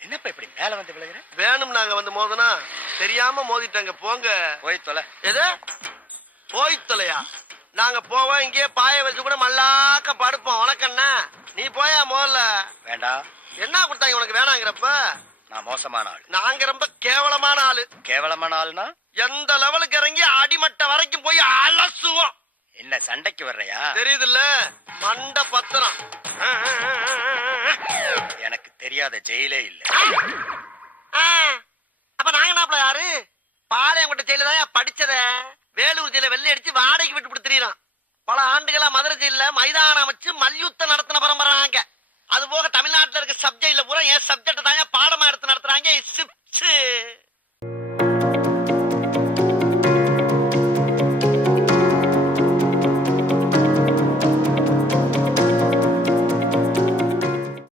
என்னப்பா இப்படி மேல வந்து விழுகிற? வேணும் நாங்க வந்து மோதனா தெரியாம மோதிட்டாங்க. போங்க போய் தொலை. எது போய் தொலையா? நாங்க போவோம், இங்கேயே பாய வச்சு கூட மல்லாக்க படுப்போம். உனக்கண்ணா நீ போயா முதல்ல. வேண்டாம். என்ன கொடுத்தாங்க உனக்கு வேணாங்கிறப்ப? நான் மோசமான ஆள். நாங்க ரொம்ப கேவலமான ஆளு. கேவலமான ஆள்னா எந்த லெவலுக்கு இறங்கி அடிமட்ட வரைக்கும் போய் அலசுவோம். என்ன சண்டைக்கு வர்றையா? தெரியுதுல்ல மண்ட பத்திரம். எனக்கு தெரியாத ஜெயிலே இல்ல. அப்ப நாங்க நாப்ல யாரு? பாளையங்கோட்டை ஜெயில தான் படிச்சத. வேலூர் ஜெயில வெள்ளை அடிச்சு வாடகைக்கு விட்டு கொடுத்துறான். பல ஆண்டுகளா மதுரை ஜெயில மைதானம் வச்சு மல்யுத்தம் நடத்தின பரம்பரை நாங்க. அது போக தமிழ்நாட்டுல இருக்க சப்ஜெக்ட்ல பூரா என் சப்ஜெக்ட் தாங்க பாடமா எடுத்து நடத்துறாங்க.